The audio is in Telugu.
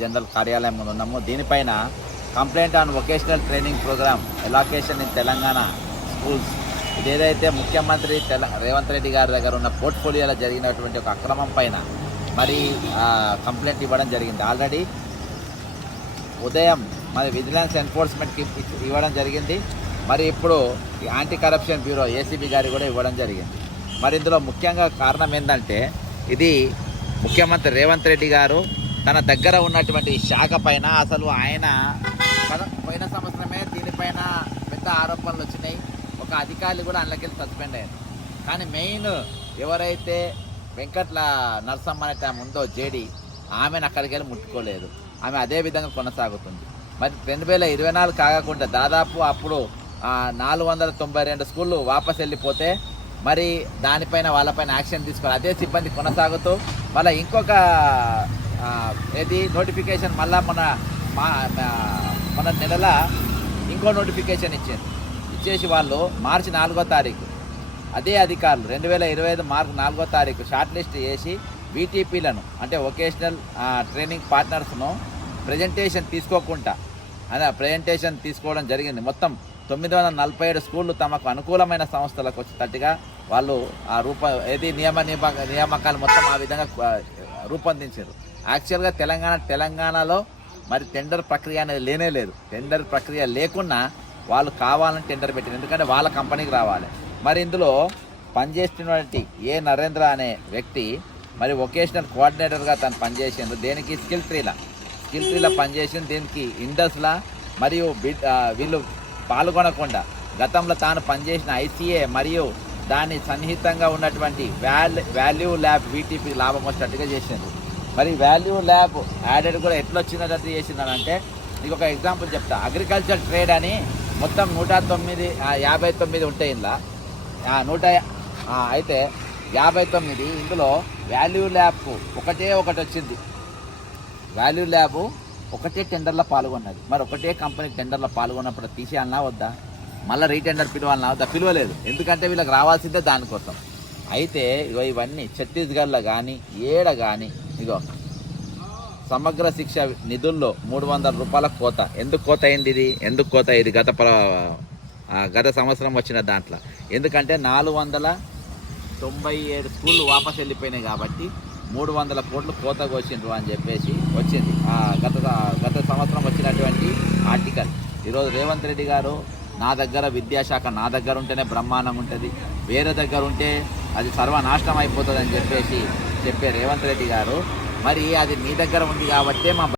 జనరల్ కార్యాలయం ముందు ఉన్నాము. దీనిపైన complaint on vocational training programme allocation in Telangana schools, ఇదేదైతే ముఖ్యమంత్రి రేవంత్ రెడ్డి గారి దగ్గర ఉన్న పోర్ట్ఫోలియోలో జరిగినటువంటి ఒక అక్రమం పైన మరి కంప్లైంట్ ఇవ్వడం జరిగింది. ఆల్రెడీ ఉదయం మరి విజిలెన్స్ ఎన్ఫోర్స్మెంట్కి ఇవ్వడం జరిగింది. మరి ఇప్పుడు యాంటీ కరప్షన్ బ్యూరో ఏసీబీ గారికి కూడా ఇవ్వడం జరిగింది. మరి ఇందులో ముఖ్యంగా కారణం ఏంటంటే, ఇది ముఖ్యమంత్రి రేవంత్ రెడ్డి గారు తన దగ్గర ఉన్నటువంటి శాఖ పైన అసలు ఆయన పోయిన సంవత్సరమే దీనిపైన పెద్ద ఆరోపణలు వచ్చినాయి. ఒక అధికారులు కూడా అందులోకెళ్ళి సస్పెండ్ అయ్యారు. కానీ మెయిన్ ఎవరైతే వెంకట్ల నరసమ్మ అనే ఆమె ఉందో జేడి, ఆమెను అక్కడికి వెళ్ళి ముట్టుకోలేదు. ఆమె అదే విధంగా కొనసాగుతుంది. మరి 2024 కాకుండా దాదాపు అప్పుడు 492 స్కూళ్ళు వాపస్ వెళ్ళిపోతే మరి దానిపైన వాళ్ళపైన యాక్షన్ తీసుకోవాలి. అదే సిబ్బంది కొనసాగుతూ మళ్ళీ ఇంకొక నోటిఫికేషన్ మళ్ళా మన నెల ఇంకో నోటిఫికేషన్ ఇచ్చేసి వాళ్ళు మార్చి 4వ తారీఖు అదే అధికారులు 2025 మార్చి 4వ తారీఖు షార్ట్ లిస్ట్ చేసి వీటీపీలను అంటే వొకేషనల్ ట్రైనింగ్ పార్ట్నర్స్ను ప్రజెంటేషన్ తీసుకోవడం జరిగింది. మొత్తం 947 స్కూళ్ళు తమకు అనుకూలమైన సంస్థలకు వచ్చేటట్టుగా వాళ్ళు ఆ నియామకాలు మొత్తం ఆ విధంగా రూపొందించారు. యాక్చువల్గా తెలంగాణలో మరి టెండర్ ప్రక్రియ అనేది లేనే లేదు. టెండర్ ప్రక్రియ లేకుండా వాళ్ళు కావాలని టెండర్ పెట్టారు, ఎందుకంటే వాళ్ళ కంపెనీకి రావాలి. మరి ఇందులో పనిచేస్తున్నటువంటి నరేంద్ర అనే వ్యక్తి మరి వొకేషనల్ కోఆర్డినేటర్గా తను పనిచేసిండు. దేనికి స్కిల్ ట్రీలా పనిచేసింది. దీనికి ఇండస్లా మరియు వీళ్ళు పాల్గొనకుండా గతంలో తాను పనిచేసిన ఐసీఏ మరియు దాని సన్నిహితంగా ఉన్నటువంటి వాల్యూ ల్యాబ్ వీటీపీ లాభం వచ్చేటట్టుగా చేసింది. మరి వాల్యూ ల్యాబ్ యాడెడ్ కూడా ఎట్లా వచ్చినట్టు చేసిందనంటే, నీకు ఒక ఎగ్జాంపుల్ చెప్తా. అగ్రికల్చర్ ట్రేడ్ అని మొత్తం 159 ఉంటాయి. ఇందులో అయితే 59 ఇందులో వాల్యూ ల్యాబ్ ఒకటి వచ్చింది. వాల్యూ ల్యాబ్ ఒకటే టెండర్లో పాల్గొన్నది. మరి ఒకటే కంపెనీ టెండర్లో పాల్గొన్నప్పుడు తీసేయాలన్నా వద్దా, మళ్ళీ రీటెండర్ పిలవాలన్నా వద్దా? పిలవలేదు. ఎందుకంటే వీళ్ళకి రావాల్సిందే దానికోసం. అయితే ఇవన్నీ ఛత్తీస్గఢ్లో కానీ కానీ సమగ్ర శిక్ష నిధుల్లో 300 రూపాయల కోత. ఎందుకు కోత అయింది ఇది గత సంవత్సరం వచ్చిన దాంట్లో. ఎందుకంటే 497 స్కూళ్ళు వాపస్ వెళ్ళిపోయినాయి కాబట్టి 300 కోట్లు కోత కోసిండ్రు అని చెప్పేసి వచ్చింది గత సంవత్సరం వచ్చినటువంటి ఆర్టికల్. ఈరోజు రేవంత్ రెడ్డి గారు నా దగ్గర విద్యాశాఖ నా దగ్గర ఉంటేనే బ్రహ్మాండంగా ఉంటుంది, వేరే దగ్గర ఉంటే అది సర్వనాశనం అయిపోతుంది అని చెప్పే రేవంత్ రెడ్డి గారు, మరి అది మీ దగ్గర ఉంది కాబట్టే మా